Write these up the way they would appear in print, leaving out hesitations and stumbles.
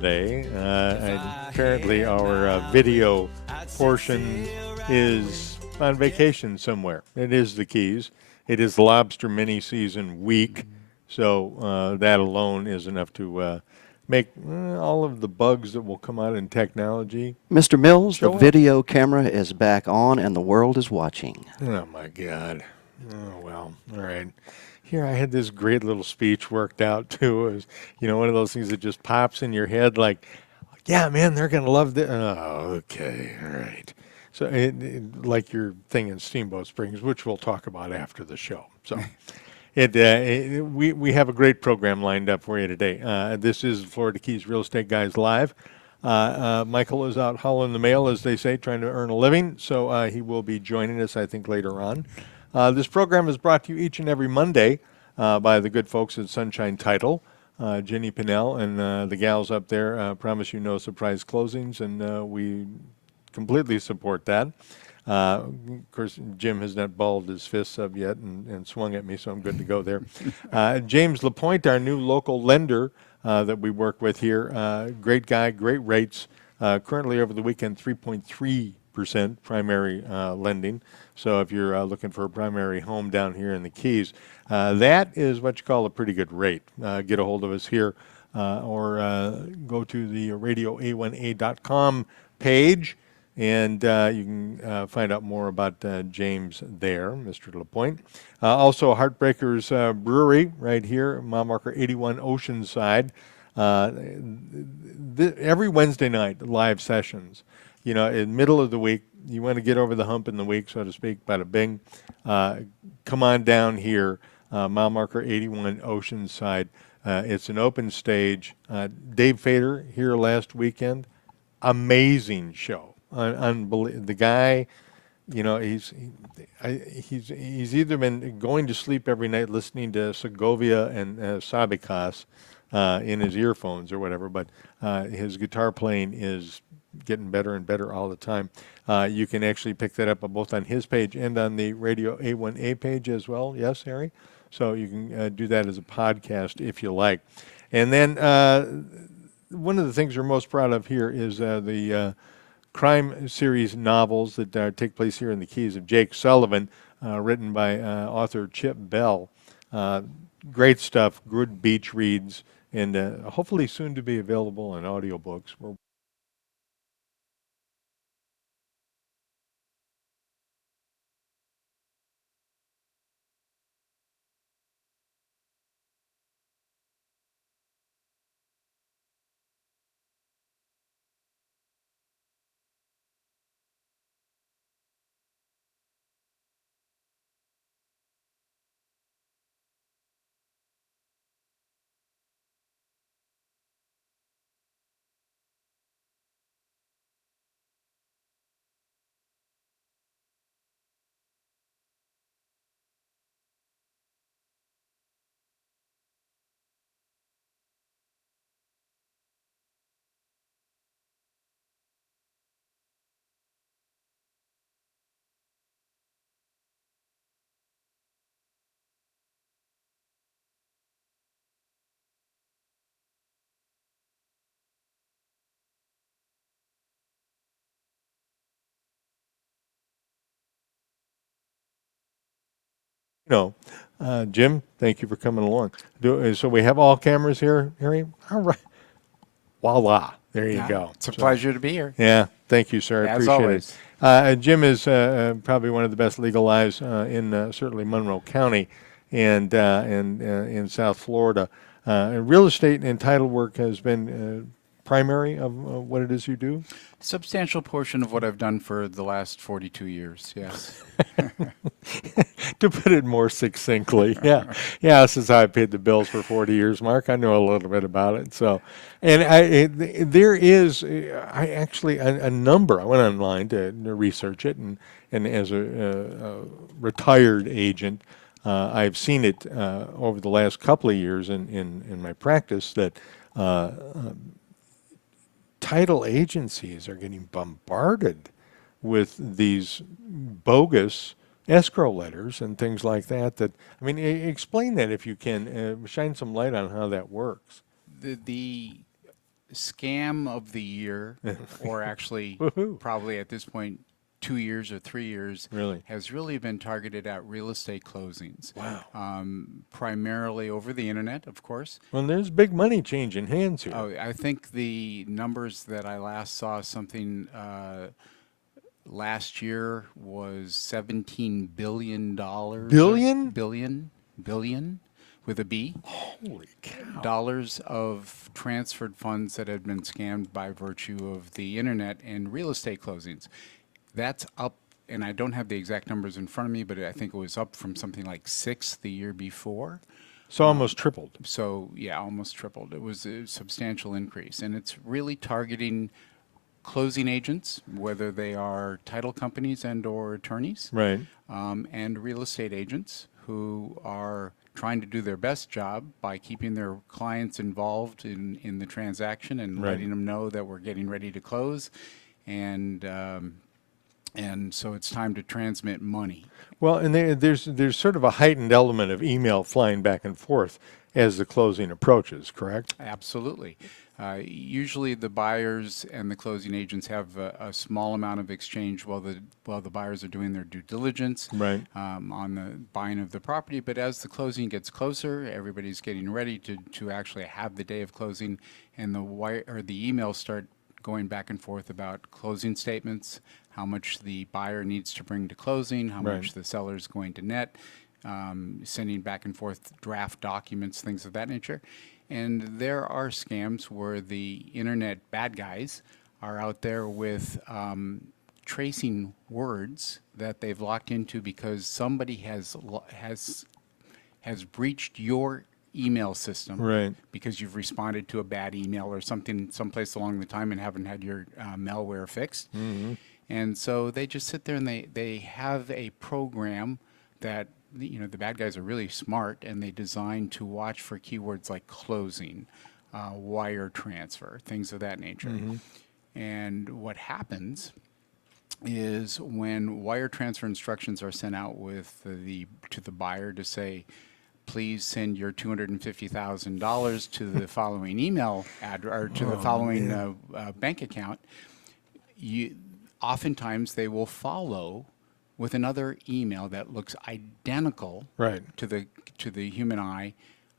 today, and apparently our video portion is on vacation somewhere. It is the Keys. It is lobster mini season week, so that alone is enough to make all of the bugs that will come out in technology Mr. Mills, the show up. video camera is back on and the world is watching. Oh my God. Oh well. All right. Here I had this great little speech worked out too. It was, one of those things that just pops in your head like, yeah, man, they're gonna love this. Oh, okay, all right. So, like your thing in Steamboat Springs, which we'll talk about after the show. So, we have a great program lined up for you today. This is Florida Keys Real Estate Guys Live. Mykael is out hauling the mail, as they say, trying to earn a living. So he will be joining us, I think, later on. This program is brought to you each and every Monday by the good folks at Sunshine Title. Jenny Pinnell and the gals up there promise you no surprise closings, and we completely support that. Of course, Jim has not balled his fists up yet and swung at me, so I'm good to go there. James Lapointe, our new local lender that we work with here, great guy, great rates. Currently over the weekend, 3.3% primary lending. So if you're looking for a primary home down here in the Keys, that is what you call a pretty good rate. Get a hold of us here or go to the radioa1a.com page. And you can find out more about James there, Mr. LaPointe. Also, Heartbreakers Brewery right here, mile marker 81 Oceanside. Every Wednesday night, live sessions. In the middle of the week, you want to get over the hump in the week, so to speak, bada bing. Come on down here, mile marker 81 Oceanside. It's an open stage. Dave Fader here last weekend. Amazing show. Unbelievable. The guy, he's either been going to sleep every night listening to Segovia and Sabicas in his earphones or whatever, but his guitar playing is getting better and better all the time. You can actually pick that up both on his page and on the Radio A1A page as well. Yes, Harry? So you can do that as a podcast if you like. And then one of the things we're most proud of here is the crime series novels that take place here in the Keys of Jake Sullivan, written by author Chip Bell. Great stuff, good beach reads, and hopefully soon to be available in audiobooks. No. Jim, thank you for coming along. So we have all cameras here, Harry? All right. Voila. There you go. It's a So, pleasure to be here. yeah, thank you, sir. I As appreciate it. always. Jim is probably one of the best legal lives in certainly Monroe County and in South Florida. Real estate and title work has been primary of what it is you do? Substantial portion of what I've done for the last 42 years, yes. To put it more succinctly, yeah, yeah. This is how I paid the bills for 40 years, Mark. I know a little bit about it. So, and there is, I actually a number. I went online to research it, and as a retired agent, I've seen it over the last couple of years in my practice that title agencies are getting bombarded with these bogus escrow letters and things like that. I mean, explain that if you can. Shine some light on how that works. The scam of the year, or actually Woohoo. probably at this point 2 years or 3 years, Really? has really been targeted at real estate closings. Wow. Primarily over the internet, of course. Well, there's big money changing hands here. Oh, I think the numbers that I last saw something last year was $17 billion. Billion? Billion with a B. Holy cow. Dollars of transferred funds that had been scammed by virtue of the internet and real estate closings. That's up, and I don't have the exact numbers in front of me, but I think it was up from something like 6 the year before. So almost tripled. So yeah, almost tripled. It was a substantial increase, and it's really targeting closing agents, whether they are title companies and or attorneys, Right. and real estate agents who are trying to do their best job by keeping their clients involved in the transaction and Right. letting them know that we're getting ready to close, and so it's time to transmit money. Well, and there's sort of a heightened element of email flying back and forth as the closing approaches, correct? Absolutely. Usually, the buyers and the closing agents have a small amount of exchange while the buyers are doing their due diligence Right. on the buying of the property. But as the closing gets closer, everybody's getting ready to actually have the day of closing, and the emails start going back and forth about closing statements, how much the buyer needs to bring to closing, how Right. much the seller is going to net, sending back and forth draft documents, things of that nature. And there are scams where the internet bad guys are out there with tracing words that they've locked into because somebody has breached your email system, Right. because you've responded to a bad email or something someplace along the time and haven't had your malware fixed. And so they just sit there and they have a program that the bad guys are really smart, and they design to watch for keywords like closing, wire transfer, things of that nature. And what happens is when wire transfer instructions are sent out to the buyer to say, please send your $250,000 to the following email address or to the following bank account, oftentimes they will follow with another email that looks identical Right. to the human eye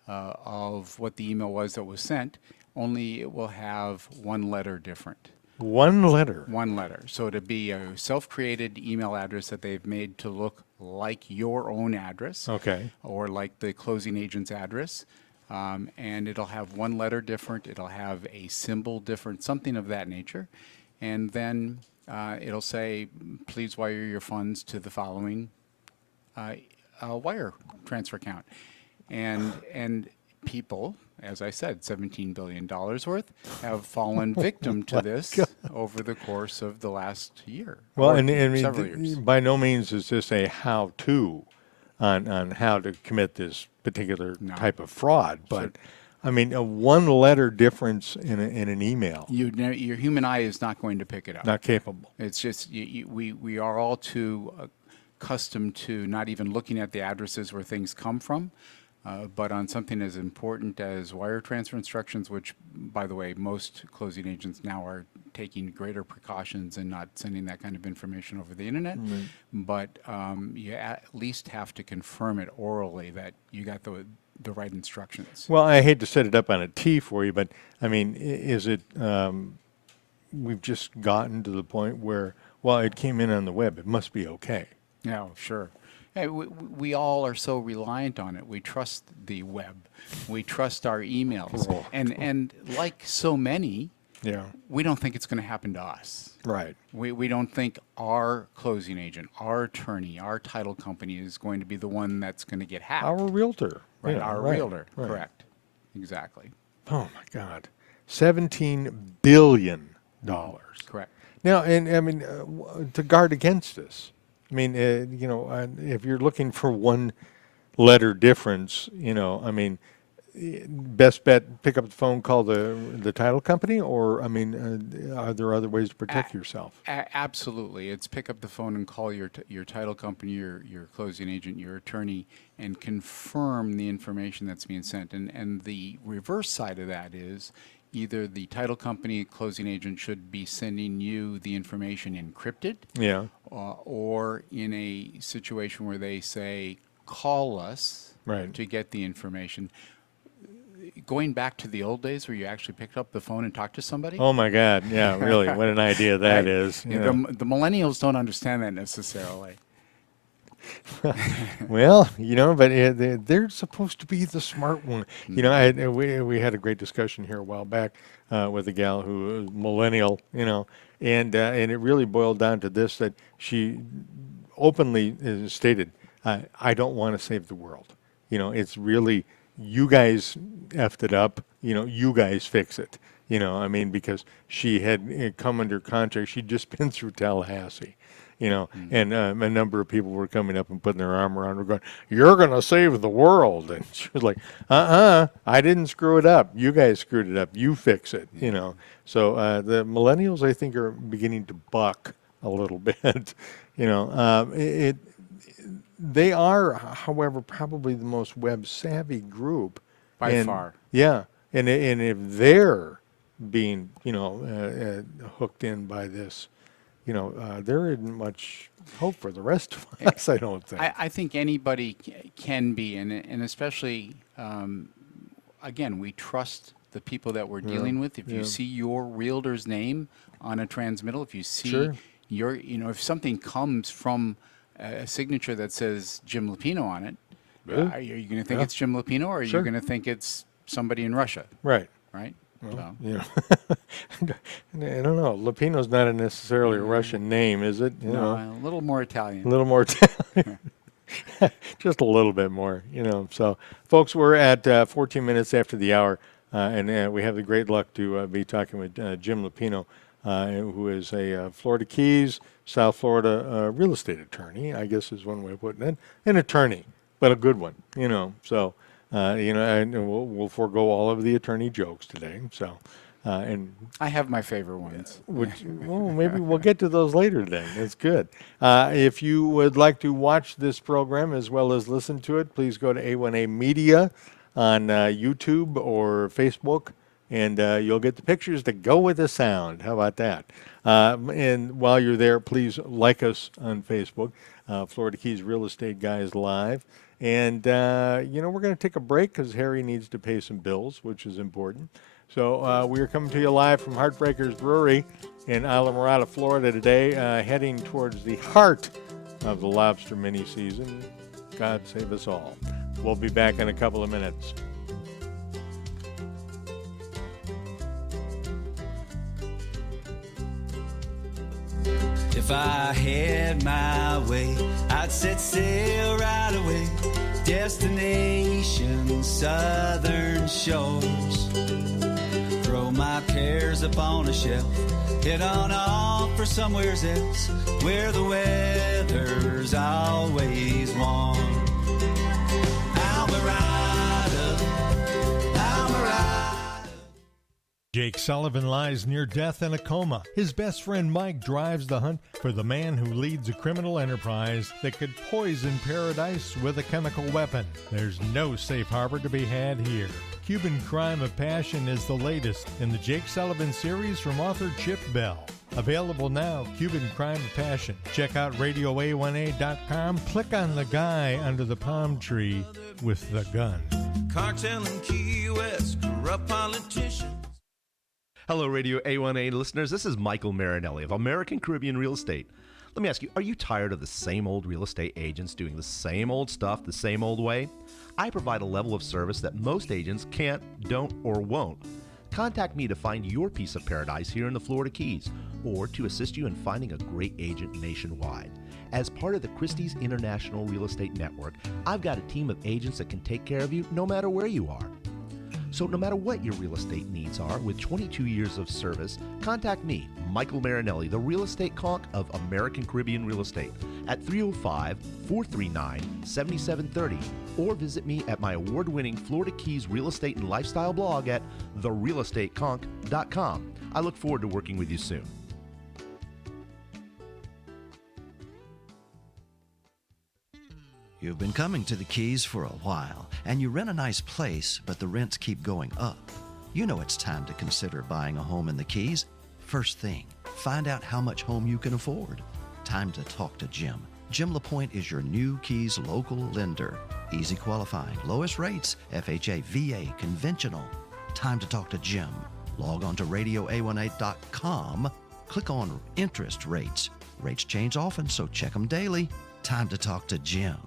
of what the email was that was sent, only it will have one letter different. One letter. One letter. So it'd be a self-created email address that they've made to look like your own address, Okay. or like the closing agent's address. And it'll have one letter different. It'll have a symbol different, something of that nature. And then it'll say, please wire your funds to the following wire transfer account. And people, as I said, $17 billion worth, have fallen victim to this over the course of the last year. Well, or and I mean, several years. by no means is this a how-to on how to commit this particular No. type of fraud, but I mean, a one-letter difference in an email, Your human eye is not going to pick it up. not capable. It's just we are all too accustomed to not even looking at the addresses where things come from. But on something as important as wire transfer instructions, which, by the way, most closing agents now are taking greater precautions and not sending that kind of information over the internet. But you at least have to confirm it orally that you got the right instructions. Well, I hate to set it up on a tee for you, but I mean, is it, we've just gotten to the point where, well, it came in on the web, it must be okay. Yeah, sure. Hey, we all are so reliant on it. We trust the web. We trust our emails. Oh. And like so many, Yeah. we don't think it's going to happen to us. Right. We don't think our closing agent, our attorney, our title company is going to be the one that's going to get hacked. Our realtor. Right, Yeah, our right, realtor. right. Correct. Exactly. Oh my God. $17 billion. Correct. Now, and I mean, to guard against this, I mean, if you're looking for one letter difference, I mean, best bet, pick up the phone, call the title company, or I mean, are there other ways to protect yourself? Absolutely. It's pick up the phone and call your title company, your closing agent, your attorney, and confirm the information that's being sent. And the reverse side of that is either the title company, closing agent should be sending you the information encrypted, Yeah. or in a situation where they say, call us Right. to get the information. Going back to the old days where you actually picked up the phone and talked to somebody. Oh my God. Yeah, really. What an idea that Right. is. Yeah, the millennials don't understand that necessarily. Well, but they're supposed to be the smart one. We had a great discussion here a while back with a gal who was millennial, and it really boiled down to this, that she openly stated, I don't want to save the world. It's really, you guys effed it up. You guys fix it. I mean, because she had come under contract. She'd just been through Tallahassee, and a number of people were coming up and putting their arm around her, going, "You're going to save the world." And she was like, I didn't screw it up. You guys screwed it up. You fix it, So the millennials, I think, are beginning to buck a little bit. They are, however, probably the most web savvy group. By far. Yeah. And if they're being, hooked in by this, there isn't much hope for the rest of us, I don't think. I think anybody can be, and especially, again, we trust the people that we're dealing with. If you see your realtor's name on a transmittal, if you see Sure. if something comes from a signature that says Jim Lupino on it, Yeah. are you going to think Yeah. it's Jim Lupino, or are Sure. you going to think it's somebody in Russia, Right. right? Well, So, I don't know. Lupino's not necessarily a Russian name, is it? no, a little more Italian. A little more, just a little bit more, So, folks, we're at 14 minutes after the hour, and we have the great luck to be talking with Jim Lupino, who is a Florida Keys, South Florida real estate attorney, I guess is one way of putting it. An attorney, but a good one, So, and we'll forego all of the attorney jokes today. So, and I have my favorite ones. well, maybe we'll get to those later then. That's good. If you would like to watch this program as well as listen to it, please go to A1A Media on YouTube or Facebook, and you'll get the pictures that go with the sound. How about that? And while you're there, please like us on Facebook, Florida Keys Real Estate Guys Live. And, we're going to take a break because Harry needs to pay some bills, which is important. So we are coming to you live from Heartbreakers Brewery in Isla Mirada, Florida today, heading towards the heart of the lobster mini season. God save us all. We'll be back in a couple of minutes. If I had my way, I'd set sail right away. Destination southern shores. Throw my cares upon a shelf. Head on off for somewhere else where the weather's always warm. Jake Sullivan lies near death in a coma. His best friend Mike drives the hunt for the man who leads a criminal enterprise that could poison paradise with a chemical weapon. There's no safe harbor to be had here. Cuban Crime of Passion is the latest in the Jake Sullivan series from author Chip Bell. Available now, Cuban Crime of Passion. Check out RadioA1A.com. Click on the guy under the palm tree with the gun. Cartel in Key West, corrupt politicians. Hello, Radio A1A listeners. This is Mykael Marinelli of American Caribbean Real Estate. Let me ask you, are you tired of the same old real estate agents doing the same old stuff the same old way? I provide a level of service that most agents can't, don't, or won't. Contact me to find your piece of paradise here in the Florida Keys, or to assist you in finding a great agent nationwide. As part of the Christie's International Real Estate Network, I've got a team of agents that can take care of you no matter where you are. So no matter what your real estate needs are, with 22 years of service, contact me, Mykael Marinelli, the real estate conch of American Caribbean Real Estate, at 305-439-7730, or visit me at my award-winning Florida Keys Real Estate and Lifestyle blog at therealestateconch.com. I look forward to working with you soon. You've been coming to the Keys for a while, and you rent a nice place, but the rents keep going up. You know it's time to consider buying a home in the Keys. First thing, find out how much home you can afford. Time to talk to Jim. Jim LaPointe is your new Keys local lender. Easy qualifying, lowest rates, FHA, VA, conventional. Time to talk to Jim. Log on to radioa18.com. Click on interest rates. Rates change often, so check them daily. Time to talk to Jim.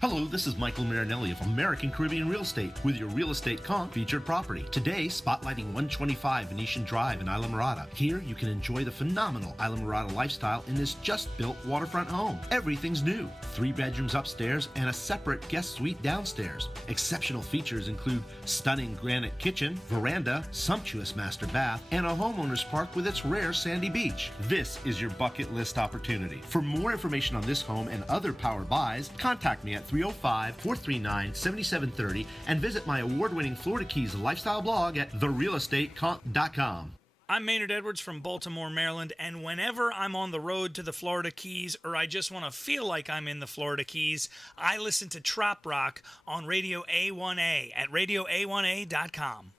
Hello, this is Mykael Marinelli of American Caribbean Real Estate with your Real Estate Comp featured property. Today, spotlighting 125 Venetian Drive in Isla Mirada. Here, you can enjoy the phenomenal Isla Mirada lifestyle in this just-built waterfront home. Everything's new. 3 bedrooms upstairs and a separate guest suite downstairs. Exceptional features include stunning granite kitchen, veranda, sumptuous master bath, and a homeowner's park with its rare sandy beach. This is your bucket list opportunity. For more information on this home and other power buys, contact me at 305-439-7730 and visit my award-winning Florida Keys lifestyle blog at therealestatecomp.com. I'm Maynard Edwards from Baltimore, Maryland, and whenever I'm on the road to the Florida Keys or I just want to feel like I'm in the Florida Keys, I listen to Trop Rock on Radio A1A at radioa1a.com.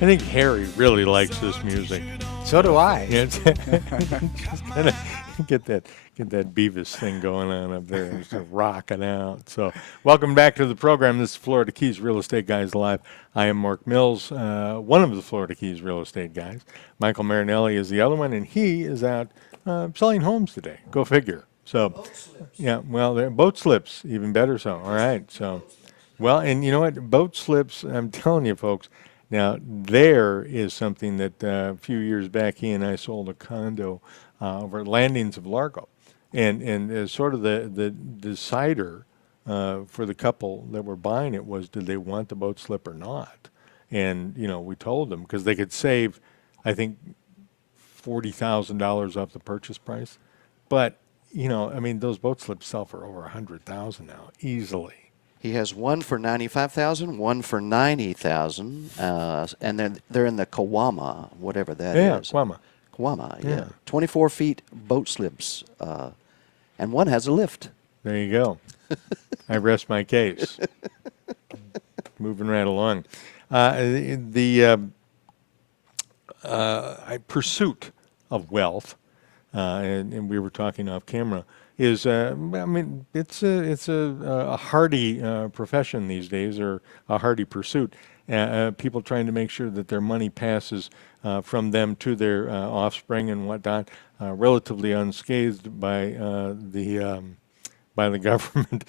I think Harry really likes this music. So do I. Yeah, it's just kinda get that Beavis thing going on up there, just rocking out. So, welcome back to the program. This is Florida Keys Real Estate Guys Live. I am Mark Mills, one of the Florida Keys Real Estate guys. Mykael Marinelli is the other one, and he is out selling homes today. Go figure. So, yeah, well, boat slips, even better. So, all right. So, well, and you know what? Boat slips. I'm telling you, folks. Now, there is something that a few years back, he and I sold a condo over at Landings of Largo. And sort of the decider for the couple that were buying it was, did they want the boat slip or not? And, you know, we told them because they could save, I think, $40,000 off the purchase price. But, you know, I mean, those boat slips sell for over $100,000 now, easily. He has one for $95,000, one for $90,000, and they're in the Kawama, whatever that is. Yeah, Kwama. Kawama, yeah. Yeah. 24 feet boat slips, and one has a lift. There you go. I rest my case. Moving right along. Pursuit of wealth, and we were talking off camera, is I mean it's a hardy profession these days, or a hardy pursuit. People trying to make sure that their money passes from them to their offspring and whatnot, relatively unscathed by the government.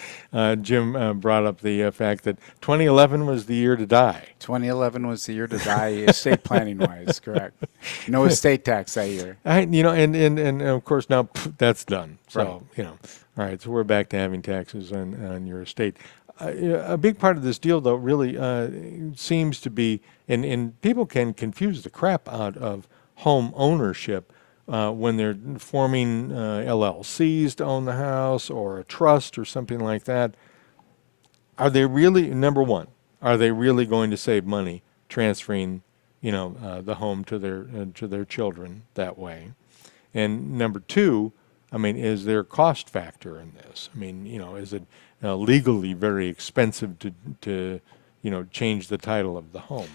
Jim brought up the fact that 2011 was the year to die. 2011 was the year to die, estate planning-wise, correct. No estate tax that year. And of course now that's done. So, Right. you know, all right, so we're back to having taxes on your estate. A big part of this deal, though, really seems to be, and people can confuse the crap out of home ownership when they're forming LLCs to own the house, or a trust or something like that. Are they really, number one, are they really going to save money transferring, you know, the home to their children that way? And number two, I mean, is there a cost factor in this? I mean, you know, is it legally very expensive to you know, change the title of the home?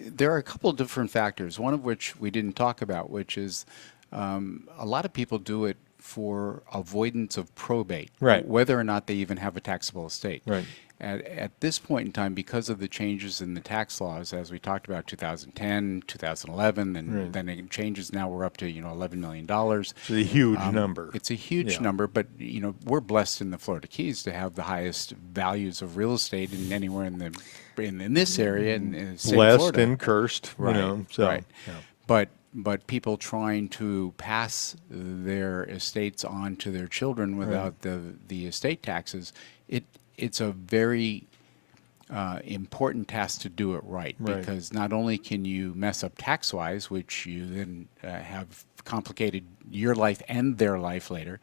There are a couple of different factors, one of which we didn't talk about, which is a lot of people do it for avoidance of probate, Right. whether or not they even have a taxable estate. Right. At this point in time, because of the changes in the tax laws, as we talked about, 2010, 2011, and Right. then it changes. Now we're up to, you know, $11 million. It's a huge number. It's a huge Yeah. number, but you know, we're blessed in the Florida Keys to have the highest values of real estate in anywhere in this area in the state of Blessed Florida. and cursed, you know. So, right. yeah. But people trying to pass their estates on to their children without the estate taxes, it's a very important task to do it right, because not only can you mess up tax-wise, which you then have complicated your life and their life later,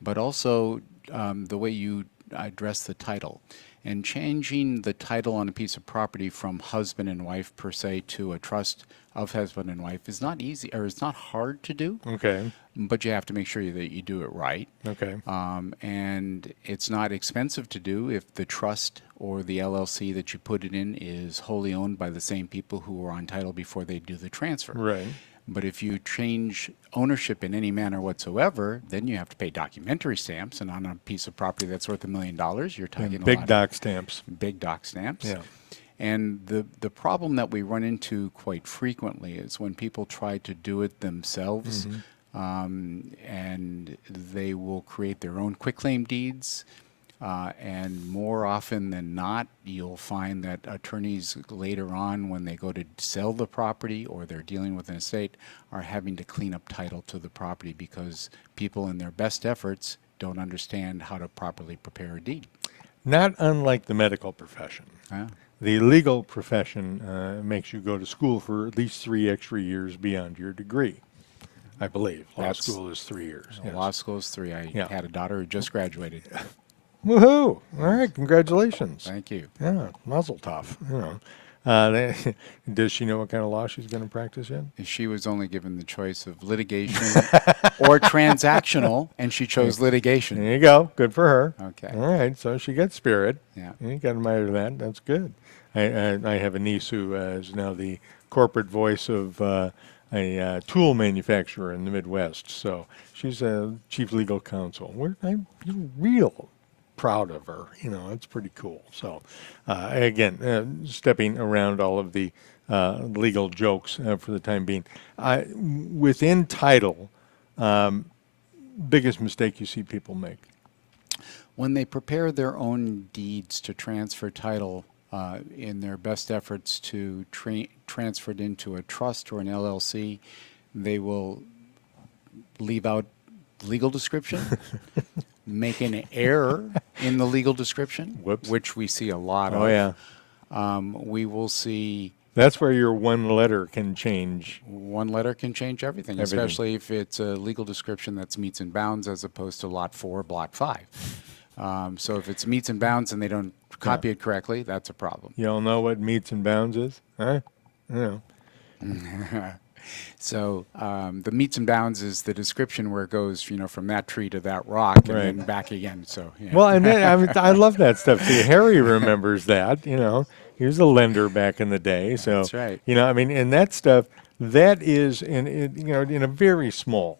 but also the way you address the title. And changing the title on a piece of property from husband and wife per se to a trust of husband and wife is not easy, or it's not hard to do, Okay. but you have to make sure that you do it right. Okay. And it's not expensive to do if the trust or the LLC that you put it in is wholly owned by the same people who were on title before they do the transfer. Right. But if you change ownership in any manner whatsoever, then you have to pay documentary stamps. And on a piece of property that's worth $1 million, you're talking a Big lot doc stamps. of big doc stamps. Yeah. And the problem that we run into quite frequently is when people try to do it themselves, and they will create their own quitclaim deeds. And more often than not, you'll find that attorneys later on, when they go to sell the property or they're dealing with an estate, are having to clean up title to the property because people in their best efforts don't understand how to properly prepare a deed. Not unlike the medical profession. Ah. The legal profession makes you go to school for at least 3 extra years beyond your degree, I believe. Law That's- school is 3 years. Yes. Law school is 3. I Yeah. had a daughter who just graduated. Woohoo! All right, congratulations. Thank you. Yeah, muzzle tough. You know, does she know what kind of law she's going to practice yet? She was only given the choice of litigation or transactional, and she chose litigation. There you go. Good for her. Okay. All right, so she got spirit. Yeah. You got to admire that. That's good. I have a niece who is now the corporate voice of a tool manufacturer in the Midwest. So she's a chief legal counsel. I'm real proud of her. You know, it's pretty cool. So again, stepping around all of the legal jokes for the time being. Within title, biggest mistake you see people make? When they prepare their own deeds to transfer title in their best efforts to transfer it into a trust or an LLC, they will leave out legal description, make an error in the legal description, Whoops. which we see a lot of. Oh, yeah. We will see That's where your one letter can change. one letter can change everything, Everything. especially if it's a legal description that's meets and bounds as opposed to lot 4, block 5. So if it's meets and bounds and they don't copy it correctly, that's a problem. You all know what meets and bounds is? Huh? You know. So the meets and bounds is the description where it goes, from that tree to that rock and Right. then back again. So yeah. Well, and then, I love that stuff. See, Harry remembers that. You know, he was a lender back in the day. So That's right. You know, I mean, and that stuff that is in a very small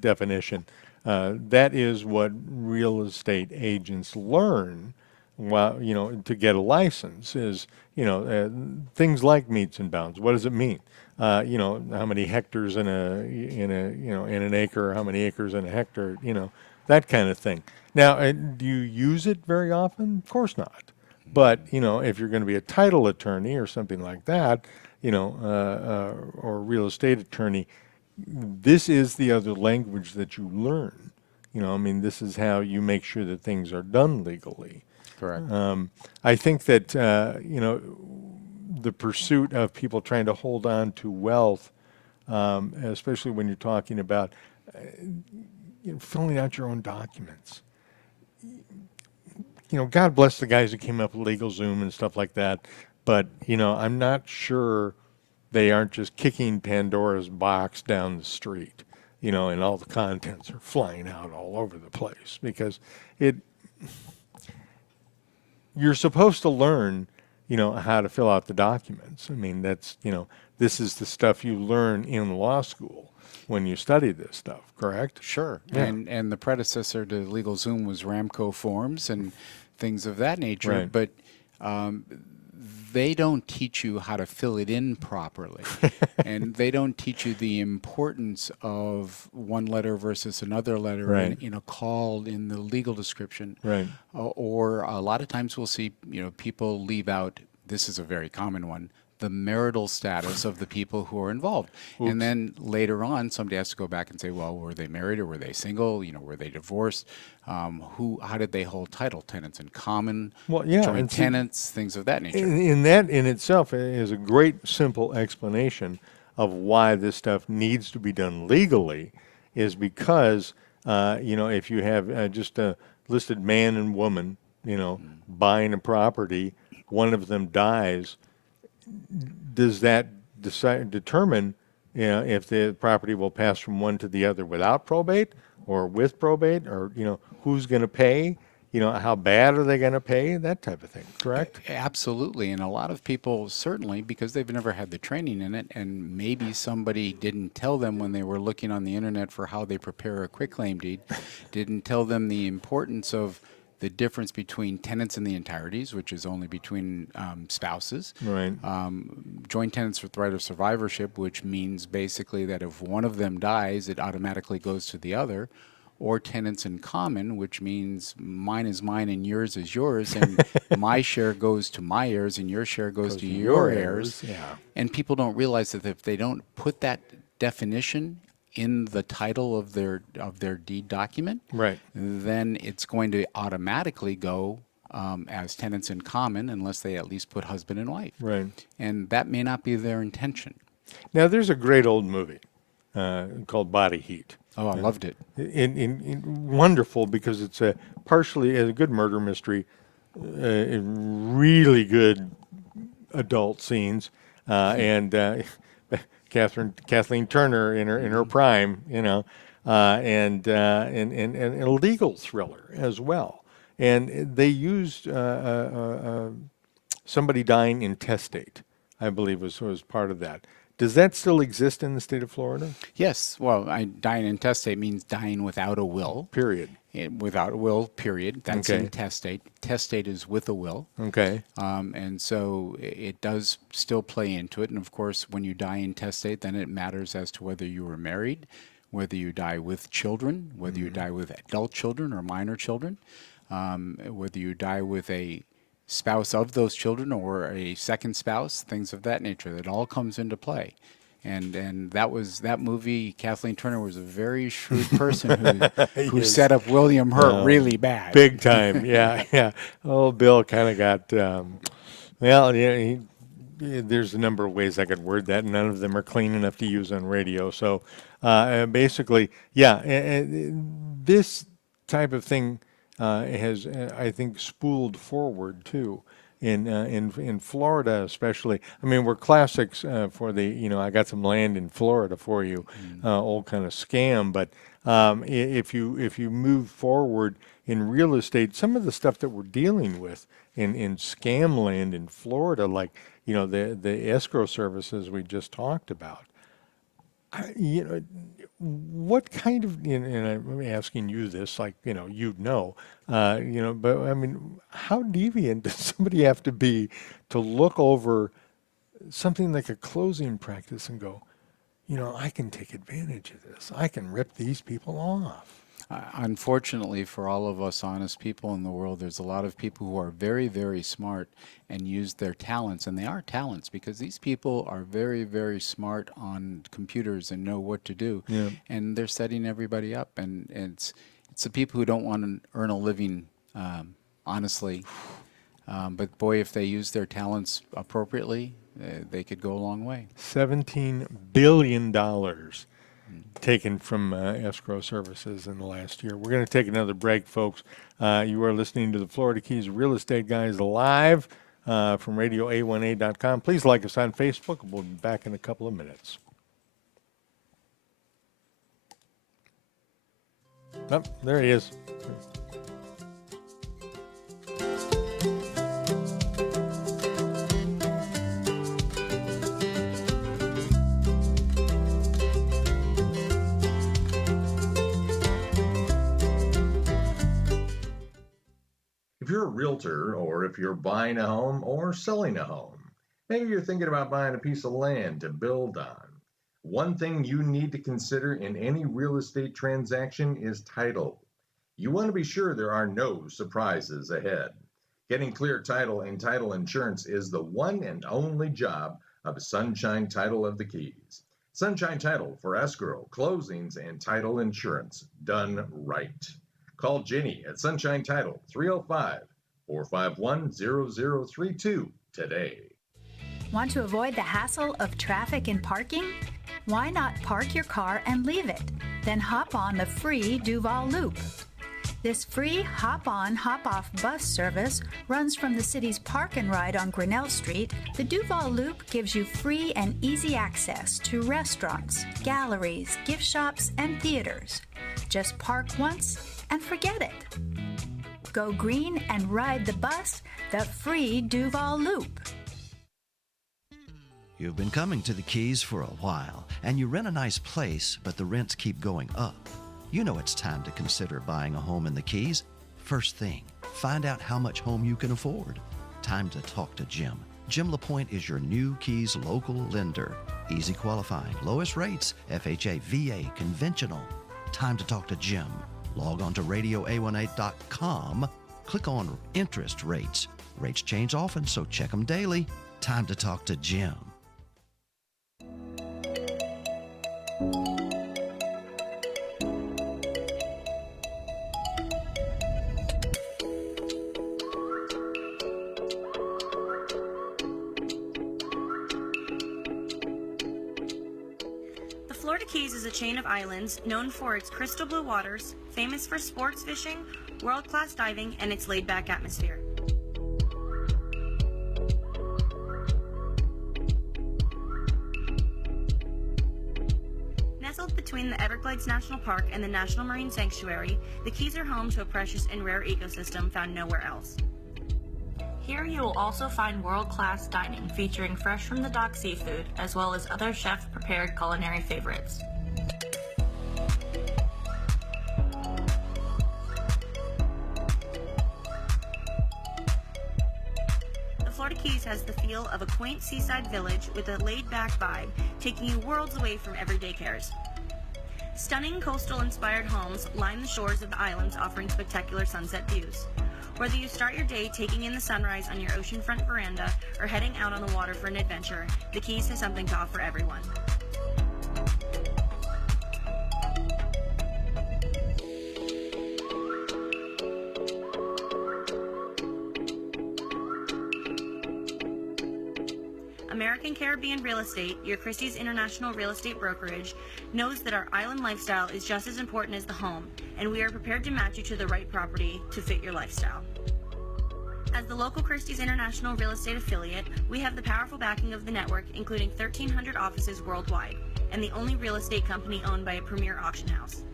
definition. That is what real estate agents learn. While to get a license is things like meets and bounds. What does it mean? How many hectares in an acre, how many acres in a hectare, that kind of thing. Now, do you use it very often? Of course not. But, if you're going to be a title attorney or something like that, or a real estate attorney, this is the other language that you learn. This is how you make sure that things are done legally. Correct. I think that, the pursuit of people trying to hold on to wealth, especially when you're talking about filling out your own documents. God bless the guys who came up with LegalZoom and stuff like that. But, I'm not sure they aren't just kicking Pandora's box down the street, and all the contents are flying out all over the place because you're supposed to learn, how to fill out the documents. I mean, that's, this is the stuff you learn in law school when you study this stuff, correct? Sure. Yeah. And the predecessor to LegalZoom was Ramco Forms and things of that nature. Right. But they don't teach you how to fill it in properly. And they don't teach you the importance of one letter versus another letter Right. in a call in the legal description. Right. Or a lot of times we'll see, people leave out, this is a very common one, the marital status of the people who are involved. And then later on, somebody has to go back and say, well, were they married or were they single? Were they divorced? How did they hold title? Tenants in common, Well, yeah, joint and see- tenants, things of that nature. In that in itself is a great simple explanation of why this stuff needs to be done legally is because, if you have just listed man and woman, buying a property, one of them dies, does that determine if the property will pass from one to the other without probate or with probate, or who's going to pay, how bad are they going to pay, that type of thing, correct? Absolutely. And a lot of people, certainly because they've never had the training in it, and maybe somebody didn't tell them when they were looking on the internet for how they prepare a quitclaim deed, didn't tell them the importance of the difference between tenants in the entireties, which is only between spouses. Right. Joint tenants with right of survivorship, which means basically that if one of them dies, it automatically goes to the other. Or tenants in common, which means mine is mine and yours is yours, and my share goes to my heirs and your share goes to your heirs. Yeah. And people don't realize that if they don't put that definition in the title of their deed document, Right. then it's going to automatically go as tenants in common unless they at least put husband and wife. Right. And that may not be their intention. Now, there's a great old movie called Body Heat. Oh, I loved it. Wonderful, because it's partially a good murder mystery, really good adult sceends, and Kathleen Turner in her prime, and a legal thriller as well. And they used somebody dying intestate, I believe was part of that. Does that still exist in the state of Florida? Yes. Well, dying intestate means dying without a will. Period. Without a will, period. That's Okay. intestate. Testate is with a will. Okay. And so it does still play into it. And of course, when you die intestate, then it matters as to whether you were married, whether you die with children, whether you die with adult children or minor children, whether you die with a spouse of those children or a second spouse, things of that nature. That all comes into play. And that movie. Kathleen Turner was a very shrewd person who set up William Hurt really bad. Big time. Yeah, yeah. Oh, Bill kind of got, there's a number of ways I could word that. None of them are clean enough to use on radio. So basically, this type of thing has, I think, spooled forward too. In Florida, especially. I mean, we're classics for the, I got some land in Florida for you, old kind of scam. But if you move forward in real estate, some of the stuff that we're dealing with in scam land in Florida, like the escrow services we just talked about. What kind of, and I'm asking you this, like, but I mean, how deviant does somebody have to be to look over something like a closing practice and go, I can take advantage of this. I can rip these people off. Unfortunately, for all of us honest people in the world, there's a lot of people who are very, very smart and use their talents, and they are talents because these people are very, very smart on computers and know what to do. Yeah. And they're setting everybody up, and it's the people who don't want to earn a living, honestly. But boy, if they use their talents appropriately, they could go a long way. $17 billion taken from escrow services in the last year. We're going to take another break, folks. You are listening to the Florida Keys Real Estate Guys live from RadioA1A.com. Please like us on Facebook. We'll be back in a couple of minutes. Oh, there he is. If you're a realtor, or if you're buying a home or selling a home, maybe you're thinking about buying a piece of land to build on. One thing you need to consider in any real estate transaction is title. You want to be sure there are no surprises ahead. Getting clear title and title insurance is the one and only job of Sunshine Title of the Keys. Sunshine Title for escrow, closings, and title insurance done right. Call Jenny at Sunshine Title, 305-451-0032 today. Want to avoid the hassle of traffic and parking? Why not park your car and leave it? Then hop on the free Duval Loop. This free hop-on, hop-off bus service runs from the city's Park and Ride on Grinnell Street. The Duval Loop gives you free and easy access to restaurants, galleries, gift shops, and theaters. Just park once and forget it. Go green and ride the bus, the free Duval Loop. You've been coming to the Keys for a while, and you rent a nice place, but the rents keep going up. You know it's time to consider buying a home in the Keys. First thing, find out how much home you can afford. Time to talk to Jim. Jim LaPointe is your new Keys local lender. Easy qualifying, lowest rates, FHA, VA, conventional. Time to talk to Jim. Log on to radioa18.com. Click on interest rates. Rates change often, so check them daily. Time to talk to Jim. The Florida Keys is a chain of islands known for its crystal blue waters, famous for sports fishing, world-class diving, and its laid-back atmosphere. Nestled between the Everglades National Park and the National Marine Sanctuary, the Keys are home to a precious and rare ecosystem found nowhere else. Here you will also find world-class dining featuring fresh from the dock seafood, as well as other chef-prepared culinary favorites. The Florida Keys has the feel of a quaint seaside village with a laid-back vibe, taking you worlds away from everyday cares. Stunning coastal-inspired homes line the shores of the islands, offering spectacular sunset views. Whether you start your day taking in the sunrise on your oceanfront veranda or heading out on the water for an adventure, the Keys has something to offer everyone. American Caribbean Real Estate, your Christie's International Real Estate Brokerage, knows that our island lifestyle is just as important as the home, and we are prepared to match you to the right property to fit your lifestyle. As the local Christie's International Real Estate affiliate, we have the powerful backing of the network, including 1,300 offices worldwide, and the only real estate company owned by a premier auction house.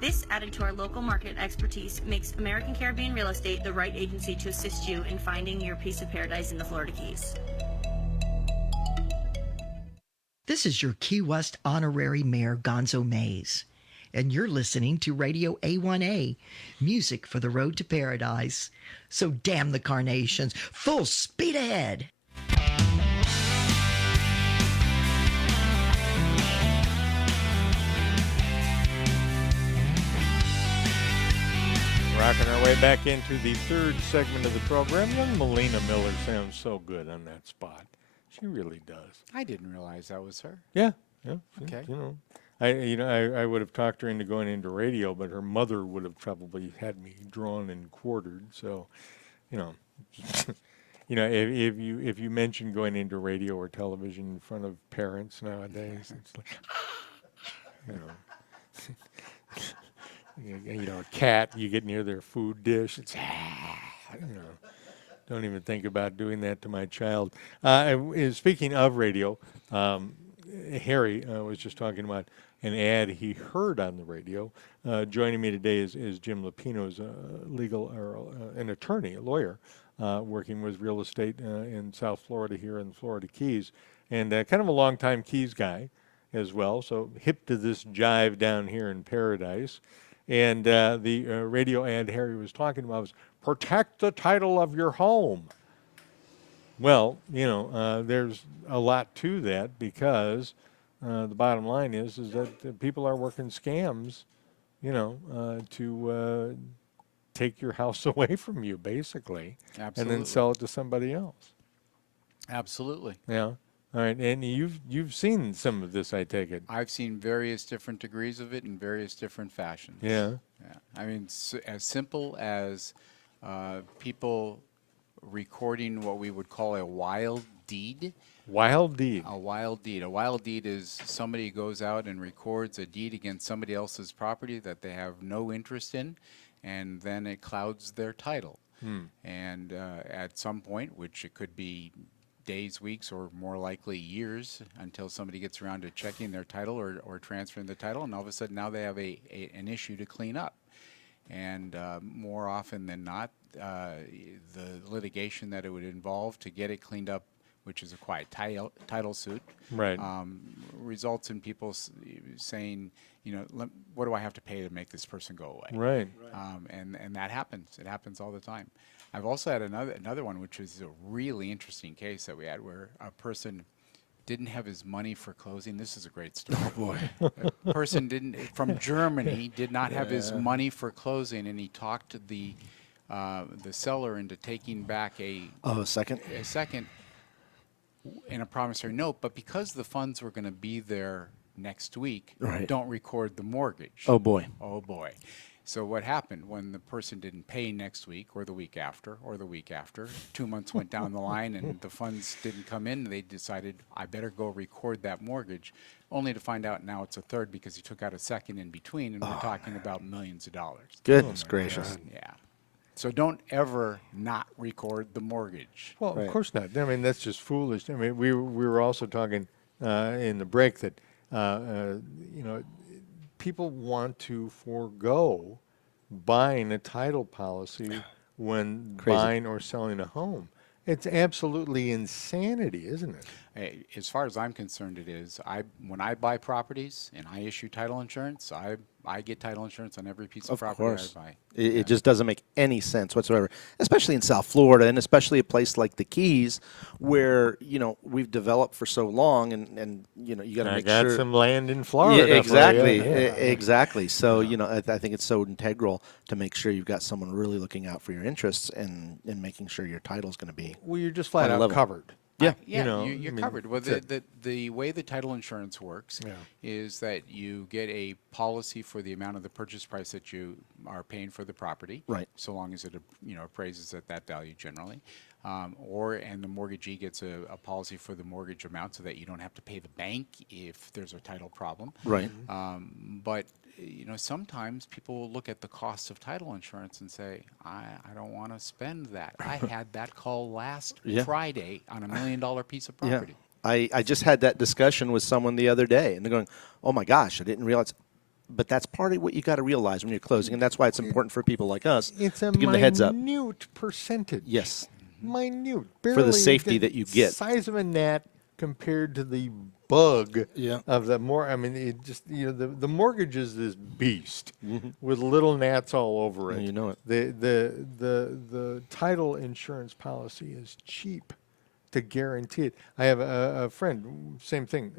This, added to our local market expertise, makes American Caribbean Real Estate the right agency to assist you in finding your piece of paradise in the Florida Keys. This is your Key West Honorary Mayor Gonzo Mays, and you're listening to Radio A1A, music for the road to paradise. So damn the carnations, full speed ahead. Rocking our way back into the third segment of the program. Young Melina Miller sounds so good on that spot. She really does. I didn't realize that was her. Yeah. Okay. I would have talked her into going into radio, but her mother would have probably had me drawn and quartered. So, if you mention going into radio or television in front of parents nowadays, it's like, a cat, you get near their food dish, it's, don't even think about doing that to my child. Speaking of radio, Harry was just talking about an ad he heard on the radio. Joining me today is Jim Lapino, who's an attorney, a lawyer, working with real estate in South Florida here in the Florida Keys, and kind of a longtime Keys guy as well, so hip to this jive down here in Paradise. And the radio ad Harry was talking about was protect the title of your home. Well, there's a lot to that because the bottom line is that people are working scams, to take your house away from you, basically, Absolutely. and then sell it to somebody else. Absolutely. Yeah. All right, and you've seen some of this, I take it. I've seen various different degrees of it in various different fashions. Yeah. I mean, as simple as people recording what we would call a wild deed. Wild deed. A wild deed. A wild deed is somebody goes out and records a deed against somebody else's property that they have no interest in, and then it clouds their title. And at some point, which it could be days, weeks, or more likely years until somebody gets around to checking their title or transferring the title, and all of a sudden now they have an issue to clean up. And more often than not, the litigation that it would involve to get it cleaned up, which is a quiet title suit, Right. results in people saying, what do I have to pay to make this person go away? Right. And that happens. It happens all the time. I've also had another one, which was a really interesting case that we had, where a person didn't have his money for closing. This is a great story. Oh boy! A person from Germany did not have his money for closing, and he talked the seller into taking back a second in a promissory note, but because the funds were going to be there next week, don't record the mortgage. Oh boy. Oh boy. So what happened when the person didn't pay next week or the week after or the week after, 2 months went down the line and the funds didn't come in, they decided, I better go record that mortgage, only to find out now it's a third because he took out a second in between, and we're talking about millions of dollars. Goodness gracious. Yeah. So don't ever not record the mortgage. Well, of course not. I mean, that's just foolish. I mean, we were also talking in the break that people want to forego buying a title policy when buying or selling a home. It's absolutely insanity, isn't it? As far as I'm concerned, it is. When I buy properties and I issue title insurance, I get title insurance on every piece of property course. I buy. It just doesn't make any sense whatsoever, especially in South Florida, and especially a place like the Keys, where we've developed for so long, and you got to make sure. I got some land in Florida. Yeah, exactly, for you. exactly. So I think it's so integral to make sure you've got someone really looking out for your interests and making sure your title's going to be. Well, you're just flat out level. covered. Yeah, you're covered. Well, the way the title insurance works is that you get a policy for the amount of the purchase price that you are paying for the property, right? So long as it appraises at that value generally, and the mortgagee gets a policy for the mortgage amount so that you don't have to pay the bank if there's a title problem, right? But sometimes people will look at the cost of title insurance and say, I don't want to spend that. I had that call last Friday on $1 million piece of property. Yeah. I just had that discussion with someone the other day, and they're going, oh my gosh, I didn't realize. But that's part of what you got to realize when you're closing, and that's why it's important for people like us to give them the heads up. Minute percentage. Yes. Minute. For the safety that you get. Size of a gnat compared to the bug of the I mean, it just the mortgage is this beast with little gnats all over it. You know it. The title insurance policy is cheap to guarantee it. I have a friend, same thing.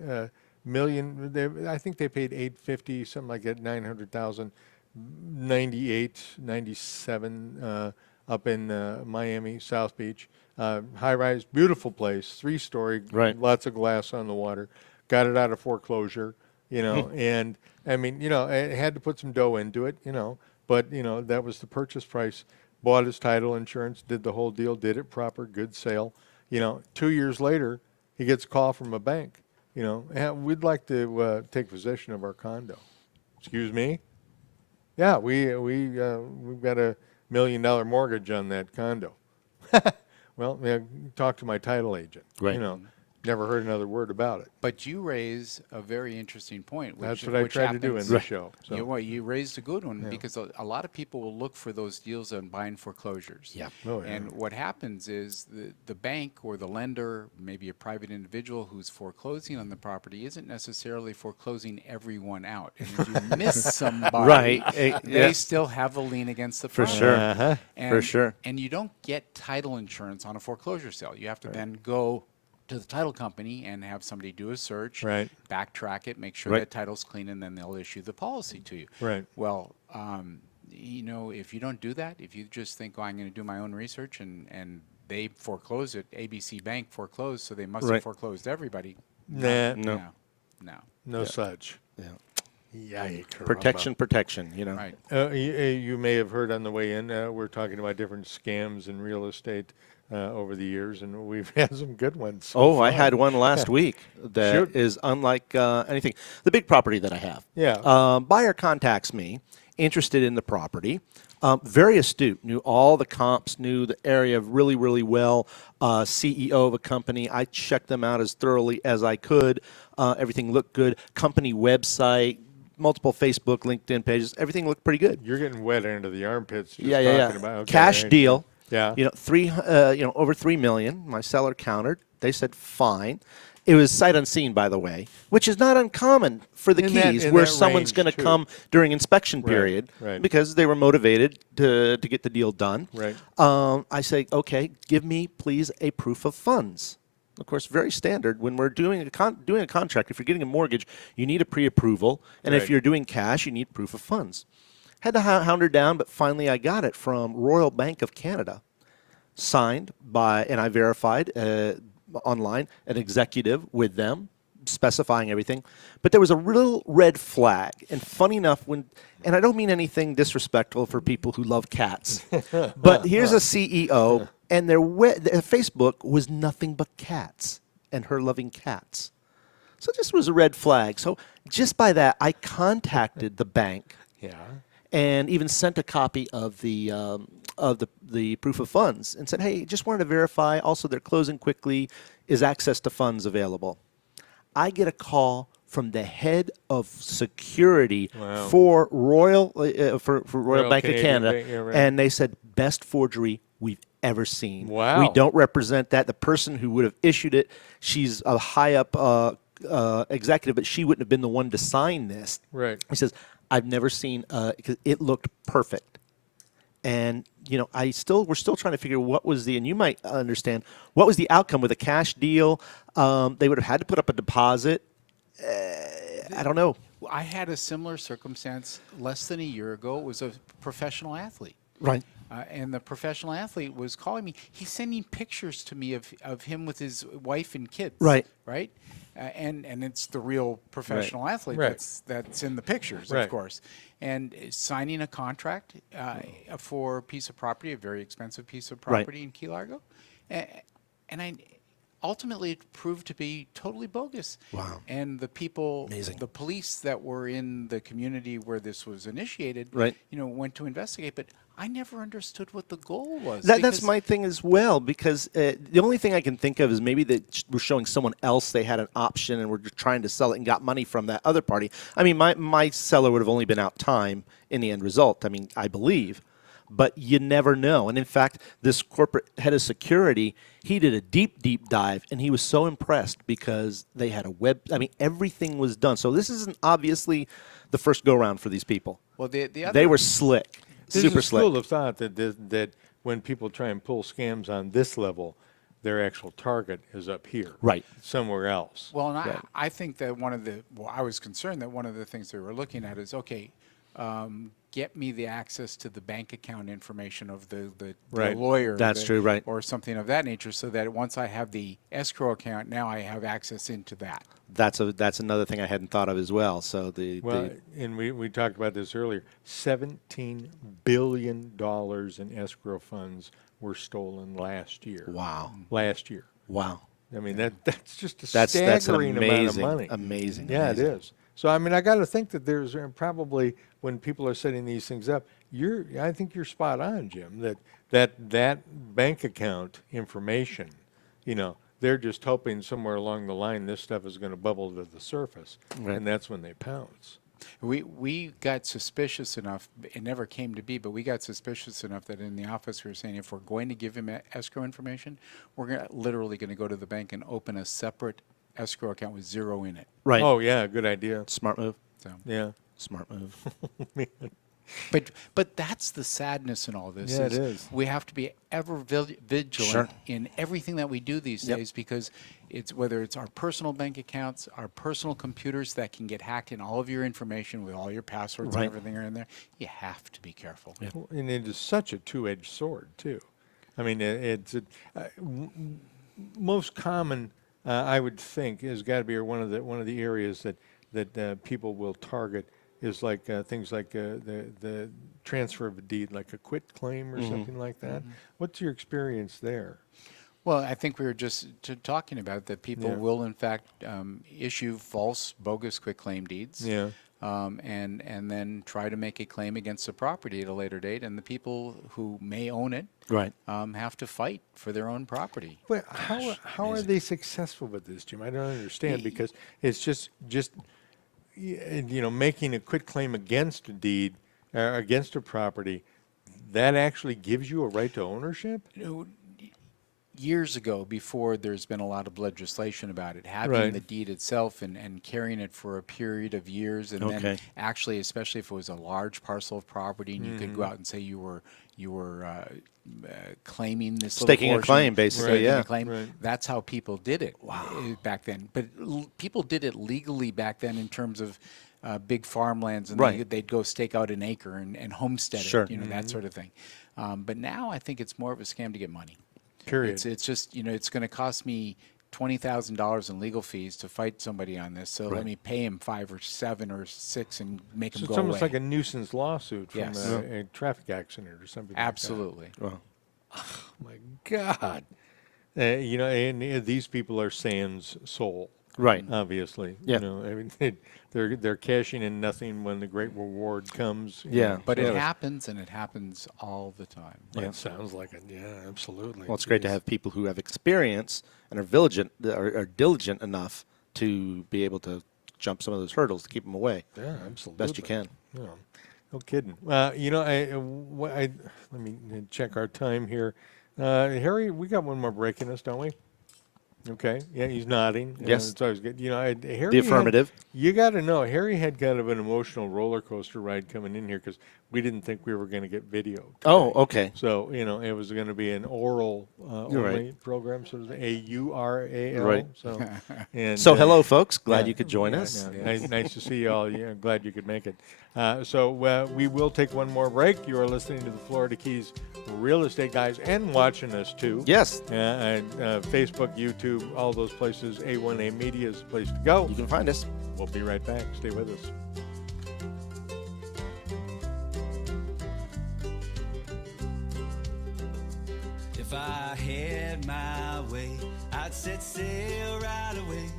I think they paid $850, something like that, 900,000, 98, 97 up in Miami, South Beach. High-rise, beautiful place, 3-story, lots of glass on the water. Got it out of foreclosure, and I mean, it had to put some dough into it, but that was the purchase price. Bought his title insurance, did the whole deal, did it proper, good sale. 2 years later, he gets a call from a bank. We'd like to take possession of our condo. Excuse me? Yeah, we've got $1 million mortgage on that condo. Well, talk to my title agent. Right. Never heard another word about it. But you raise a very interesting point. That's what I try to do in the show. So. You raised a good one because a lot of people will look for those deals on buying foreclosures. Yeah. And what happens is the bank or the lender, maybe a private individual who's foreclosing on the property, isn't necessarily foreclosing everyone out. And if you miss somebody, they still have a lien against the property. For sure. For sure. And you don't get title insurance on a foreclosure sale. You have to then go to the title company and have somebody do a search, backtrack it, make sure that title's clean, and then they'll issue the policy to you. Right. Well, if you don't do that, if you just think, I'm going to do my own research and they foreclose it, ABC Bank foreclosed, so they must have foreclosed everybody. No Yeah. such. Yikes. Protection. Right. You may have heard on the way in, we're talking about different scams in real estate over the years, and we've had some good ones. So far. I had one last week that is unlike anything. The big property that I have. Yeah. Buyer contacts me, interested in the property. Very astute, knew all the comps, knew the area really, really well. CEO of a company. I checked them out as thoroughly as I could. Everything looked good. Company website, multiple Facebook, LinkedIn pages. Everything looked pretty good. You're getting wet into the armpits just Yeah. talking about okay, Cash right, deal. Yeah. Over 3 million. My seller countered. They said fine. It was sight unseen, by the way, which is not uncommon for the keys, in where that someone's range, going to too. come during inspection period right. because they were motivated to get the deal done. Right. I say, okay, give me please a proof of funds. Of course, very standard. When we're doing a contract, if you're getting a mortgage, you need a pre-approval, and if Right. you're doing cash, you need proof of funds. Had to hound her down, but finally I got it from Royal Bank of Canada, signed by, and I verified online, an executive with them, specifying everything. But there was a real red flag. And funny enough, and I don't mean anything disrespectful for people who love cats, but here's a CEO, and their Facebook was nothing but cats and her loving cats. So this was a red flag. So just by that, I contacted the bank. Yeah. And even sent a copy of the proof of funds and said, hey, just wanted to verify. Also, they're closing quickly. Is access to funds available? I get a call from the head of security for Royal Bank of Canadian Canada, Bank, yeah, right. and they said best forgery we've ever seen. Wow. We don't represent that. The person who would have issued it, she's a high up executive, but she wouldn't have been the one to sign this. Right. He says, I've never seen, because it looked perfect. And, we're still trying to figure what was and you might understand, what was the outcome with a cash deal? They would have had to put up a deposit. I don't know. I had a similar circumstance less than a year ago. It was a professional athlete. Right. And the professional athlete was calling me. He's sending pictures to me of him with his wife and kids. Right. Right. And it's the real professional athlete Right. that's in the pictures, Right. of course. And signing a contract for a piece of property, a very expensive piece of property in Key Largo. And I ultimately it proved to be totally bogus. Wow. And the people, Amazing. the police that were in the community where this was initiated, Right. went to investigate. But I never understood what the goal was. That's because- my thing as well, because the only thing I can think of is maybe that we're showing someone else they had an option and were just trying to sell it and got money from that other party. I mean, my seller would have only been out time in the end result, I believe. But you never know. And in fact, this corporate head of security, he did a deep, deep dive, and he was so impressed because they had everything was done. So this isn't obviously the first go-round for these people. Well, the other They were slick. There's Super a school slick. of thought that when people try and pull scams on this level, their actual target is up here, Right. somewhere else. Well, and I think that I was concerned that one of the things they were looking at is, okay, get me the access to the bank account information of the Right. lawyer. That's true, right. Or something of that nature, so that once I have the escrow account, now I have access into that. That's another thing I hadn't thought of as well. So And we talked about this earlier. $17 billion in escrow funds were stolen last year. wow, Last year. wow. I mean, that's just a That's an staggering amount of amazing, money. amazing. Yeah, amazing. it is. So, I mean, I got to think that there's probably, when people are setting these things up, I think you're spot on, Jim, that bank account information, they're just hoping somewhere along the line this stuff is going to bubble to the surface, Right. and that's when they pounce. We got suspicious enough, it never came to be, but we got suspicious enough that in the office we were saying if we're going to give him escrow information, we're literally going to go to the bank and open a separate escrow account with zero in it. Right. Oh, yeah, good idea. Smart move. So, Yeah. Smart move. but that's the sadness in all this. Yeah, it is. We have to be ever vigilant Sure. in everything that we do these Yep. days, because whether it's our personal bank accounts, our personal computers that can get hacked, and all of your information with all your passwords Right. and everything are in there. You have to be careful. Well, and it is such a two-edged sword too. I mean, most common, I would think, has got to be one of the areas that people will target is like things like the transfer of a deed, like a quit claim or something like that. What's your experience there? Well, I think we were just talking about that people Yeah. will, in fact, issue false, bogus quitclaim deeds. Yeah. and then try to make a claim against the property at a later date. And the people who may own it Right. have to fight for their own property. But how are they successful with this, Jim? I don't understand, because it's just making a quit claim against a deed, against a property, that actually gives you a right to ownership? Years ago, before there's been a lot of legislation about it, having Right. the deed itself and carrying it for a period of years, and then Okay. actually, especially if it was a large parcel of property, and you could go out and say you were claiming this little Staking a portion, claim, basically, staking yeah. a claim. Right. That's how people did it back then. But people did it legally back then in terms of big farmlands, and Right. they'd go stake out an acre and homestead Sure. it, that sort of thing. But now I think it's more of a scam to get money. Period. It's just, it's going to cost me $20,000 in legal fees to fight somebody on this. So let me pay him 5 or 7 or 6 and make So him it's go almost away. like a nuisance lawsuit from Yes. a traffic accident or something. Absolutely. Well, Like that. My God. And these people are Sans soul. Right. Obviously. Yeah. I mean, they're cashing in nothing when the great reward comes. Yeah. But So it happens, and it happens all the time. It sounds like it. Yeah, absolutely. well, it's great to have people who have experience and are diligent enough to be able to jump some of those hurdles to keep them away Yeah, absolutely. best you can. Yeah, no kidding. Let me check our time here. Harry, we got one more break in us, don't we? Okay. Yeah, he's nodding. Yes. It's always good. Harry The affirmative. You got to know, Harry had kind of an emotional roller coaster ride coming in here because we didn't think we were going to get video today. Oh, okay. So, it was going to be an oral only right. program, so it was AURAL. Right. So, and, So hello, folks. Glad yeah. you could join us. Yeah. Nice to see you all. Yeah, glad you could make it. We will take one more break. You are listening to the Florida Keys Real Estate Guys and watching us too. Yes, Facebook, YouTube, all those places. A1A Media is the place to go. you can find us. We'll be right back. Stay with us. If I had my way, I'd set sail right away.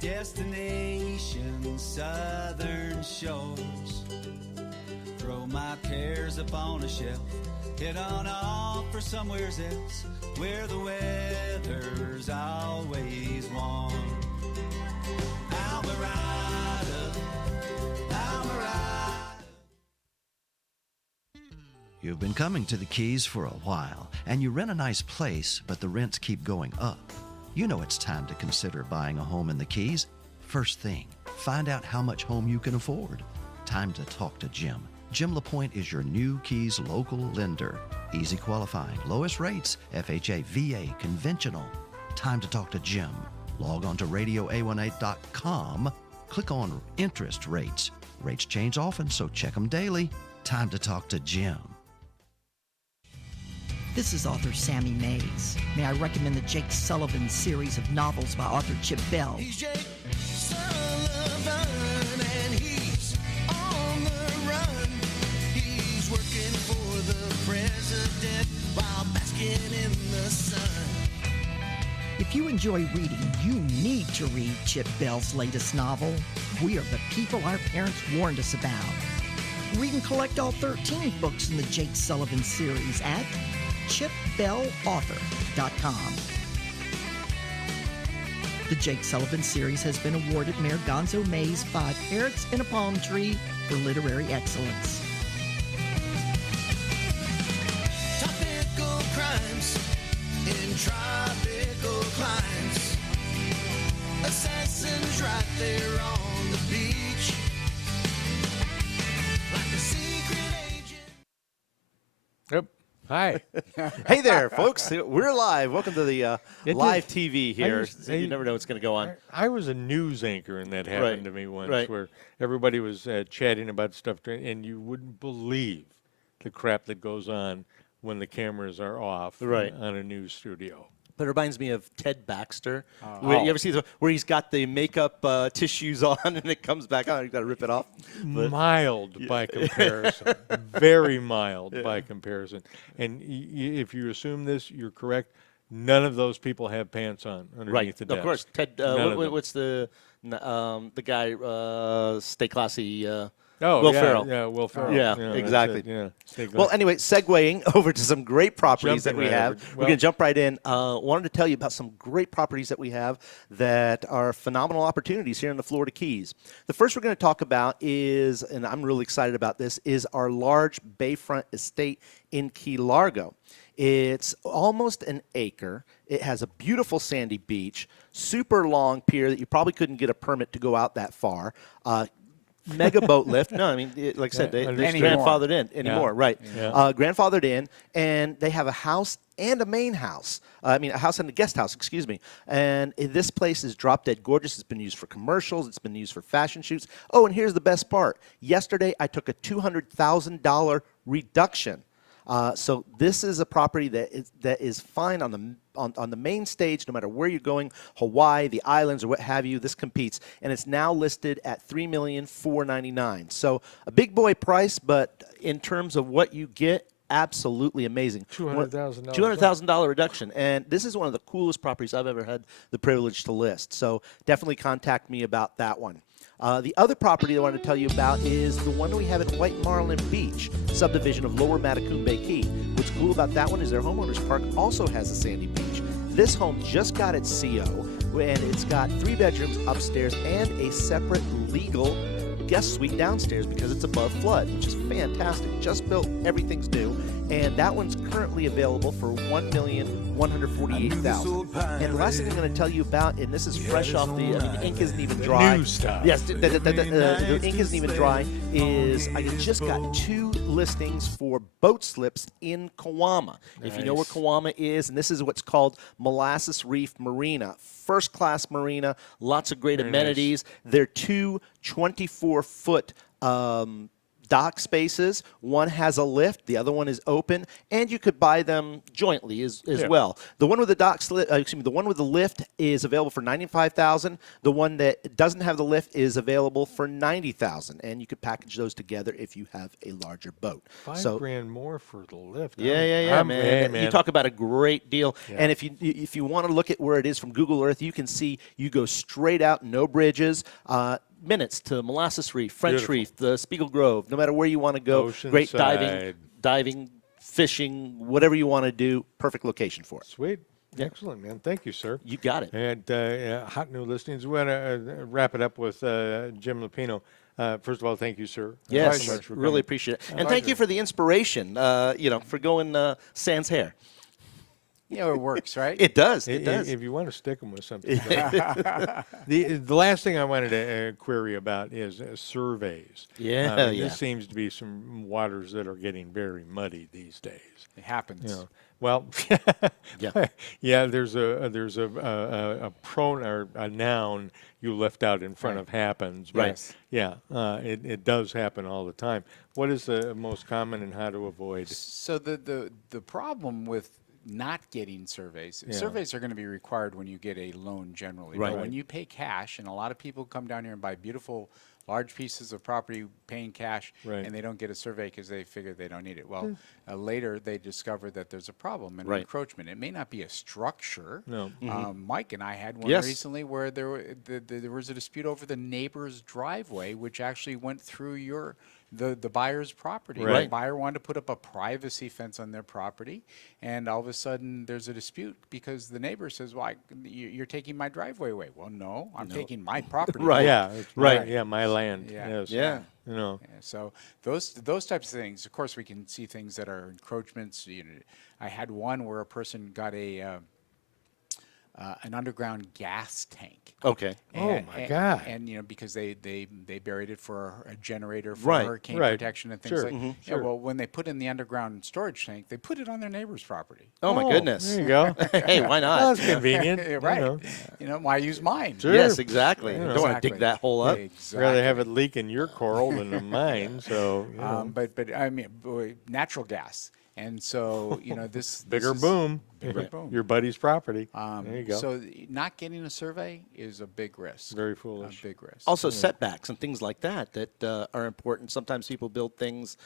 Destination southern shores. Throw my cares upon a shelf. Head on off for somewhere else where the weather's always warm. Alvarado, Alvarado. You've been coming to the Keys for a while, and you rent a nice place, but the rents keep going up. You know it's time to consider buying a home in the Keys. First thing, find out how much home you can afford. Time to talk to Jim. Jim LaPointe is your new Keys local lender. Easy qualifying, lowest rates, FHA, VA, conventional. Time to talk to Jim. Log on to radioa18.com. Click on interest rates. Rates change often, so check them daily. Time to talk to Jim. This is author Sammy Mays. May I recommend the Jake Sullivan series of novels by author Chip Bell? He's Jake Sullivan and he's on the run. He's working for the president while basking in the sun. If you enjoy reading, you need to read Chip Bell's latest novel, We Are the People Our Parents Warned Us About. Read and collect all 13 books in the Jake Sullivan series at chipbellauthor.com. The Jake Sullivan series has been awarded Mayor Gonzo May's 5 Parrots in a Palm Tree for literary excellence. Topical crimes in tropical climes. Assassins right there on the beach. Like a secret agent. Yep. Hi. Hey there, folks. We're live. Welcome to the live TV here. I You never know what's going to go on. I was a news anchor, and that happened Right, to me once, right. where everybody was chatting about stuff, and you wouldn't believe the crap that goes on when the cameras are off Right. on a news studio. But it reminds me of Ted Baxter. You ever see where he's got the makeup tissues on and it comes back on? You got to rip it off. But Mild by comparison, very mild by comparison. And if you assume this, you're correct. None of those people have pants on underneath Right. the desk. Of course. Ted, None of them. what's the guy, Stay Classy, Oh, Will yeah, Ferrell. yeah, Will Ferrell. Yeah, that's exactly. it, yeah. Stay Well, glass. anyway, segueing over to some great properties that Jumping we right have. over. We're Well- going to jump right in. Wanted to tell you about some great properties that we have that are phenomenal opportunities here in the Florida Keys. The first we're going to talk about is, and I'm really excited about this, is our large bayfront estate in Key Largo. It's almost an acre. It has a beautiful sandy beach, super long pier that you probably couldn't get a permit to go out that far. Mega boat lift. No, I mean, like I said, it's grandfathered in anymore, right? Yeah. Grandfathered in, and they have a house and a main house. A house and a guest house, excuse me. And this place is drop dead gorgeous. It's been used for commercials. It's been used for fashion shoots. Oh, and here's the best part. Yesterday, I took a $200,000 reduction. So this is a property that is fine on the main stage, no matter where you're going, Hawaii, the islands, or what have you. This competes, and it's now listed at $3,499,000. So a big boy price, but in terms of what you get, absolutely amazing. $200,000. $200,000 reduction, and this is one of the coolest properties I've ever had the privilege to list. So definitely contact me about that one. The other property I want to tell you about is the one we have at White Marlin Beach, subdivision of Lower Matacumbe Key. What's cool about that one is their homeowners park also has a sandy beach. This home just got its CO, and it's got 3 bedrooms upstairs and a separate legal guest suite downstairs because it's above flood, which is fantastic. Just built, everything's new, and that one's currently available for $1,148,000. And the last thing I'm going to tell you about, and this is fresh off the ink isn't even dry. New stuff. Yes, the ink isn't even dry. Is I just got 2 listings for boat slips in Kawama. If you know where Kawama is, and this is what's called Molasses Reef Marina. First class marina, lots of great amenities. They're 2 24-foot dock spaces. One has a lift, the other one is open, and you could buy them jointly as well. The one with the the one with the lift is available for $95,000. The one that doesn't have the lift is available for $90,000, and you could package those together if you have a larger boat. $5,000 more for the lift. Yeah, man. man. You talk about a great deal. Yeah. And if you want to look at where it is from Google Earth, you can see you go straight out, no bridges. Minutes to Molasses Reef, French Reef, the Spiegel Grove, no matter where you want to go. Great diving, fishing, whatever you want to do. Perfect location for it. Sweet. Yeah. Excellent, man. Thank you, sir. You got it. And hot new listings. We want to wrap it up with Jim Lupino. First of all, thank you, sir. Yes, so much for really coming. appreciate it. And thank you for the inspiration, for going sans hair. Yeah, it works, right? It does. If you want to stick them with something. The last thing I wanted to query about is surveys. This seems to be some waters that are getting very muddy these days. It happens. You know, well, there's a pronoun or a noun you left out in front of happens. But right. Yeah, it does happen all the time. What is the most common and how to avoid? So the problem with not getting surveys. Yeah. Surveys are going to be required when you get a loan generally. Right. But when you pay cash, and a lot of people come down here and buy beautiful, large pieces of property paying cash, Right. and they don't get a survey because they figure they don't need it. Well, later they discover that there's a problem, an Right. encroachment. It may not be a structure. No. Mike and I had one Yes. recently where there was a dispute over the neighbor's driveway, which actually went through the buyer's property. Right. The buyer wanted to put up a privacy fence on their property, and all of a sudden there's a dispute because the neighbor says, "Well, you're taking my driveway away." Well, no, I'm taking my property. Right. Yeah, it's Right. Yeah, my land. Yeah. Yes. Yeah. You know. Yeah, so those types of things. Of course, we can see things that are encroachments. I had one where a person got an underground gas tank. Okay. Oh, my God. And because they buried it for a generator for Right, hurricane right. protection and things Sure, like. mhm, Yeah. sure. Well, when they put in the underground storage tank, they put it on their neighbor's property. Oh, my goodness. There you go. Hey, why not? Well, that's convenient. Yeah, you right. know. Why use mine? Sure. Yes, exactly. Yeah. You don't want to dig Exactly. that hole up. Exactly. Rather have it leak in your coral than in mine. So, you know. But I mean, natural gas. And so, this Bigger is boom. Bigger boom. Your buddy's property. There you go. So not getting a survey is a big risk. Very foolish. A big risk. Also, setbacks and things like that are important. Sometimes people build things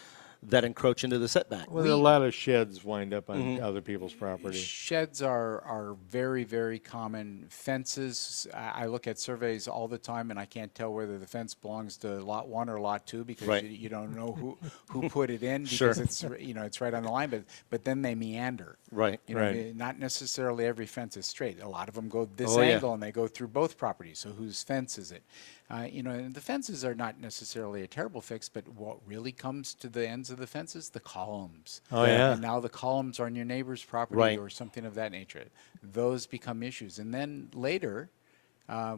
that encroach into the setback. Well, a lot of sheds wind up on other people's property. Sheds are very, very common. Fences, I look at surveys all the time, and I can't tell whether the fence belongs to lot 1 or lot 2 because Right. you don't know who put it in because Sure. it's it's right on the line. But then they meander. Right. Right. Not necessarily every fence is straight. A lot of them go this Oh, yeah. angle and they go through both properties. So whose fence is it? And the fences are not necessarily a terrible fix, but what really comes to the ends of the fences, the columns. Oh, yeah. And now the columns are on your neighbor's property Right. or something of that nature. Those become issues. And then later,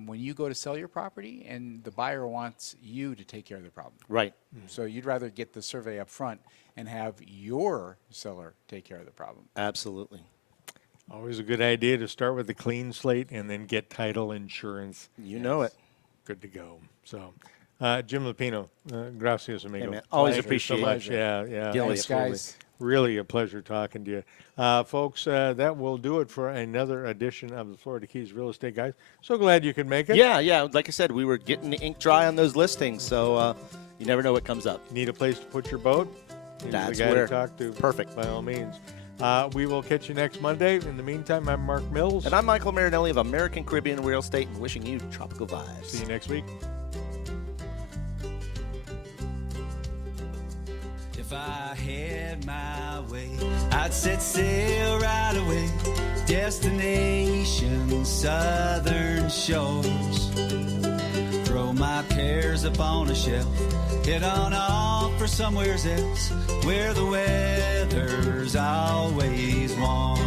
when you go to sell your property and the buyer wants you to take care of the problem. Right. So you'd rather get the survey up front and have your seller take care of the problem. Absolutely. Always a good idea to start with a clean slate and then get title insurance. You know it. Good to go. So, Jim Lupino, gracias, amigo. man. Always Thank you appreciate so it. much. Yeah, yeah. Yeah, Thanks, absolutely. guys. Really a pleasure talking to you. Folks, that will do it for another edition of the Florida Keys Real Estate Guys. So glad you could make it. Yeah. Like I said, we were getting the ink dry on those listings, so you never know what comes up. Need a place to put your boat? Here's That's the guy where. to talk to. Perfect. By all means. We will catch you next Monday. In the meantime, I'm Mark Mills. And I'm Mykael Marinelli of American Caribbean Real Estate, and wishing you tropical vibes. See you next week. If I had my way, I'd set sail right away. Destination southern shores. Throw my cares upon a shelf. Head on off for somewheres else where the weather's always warm.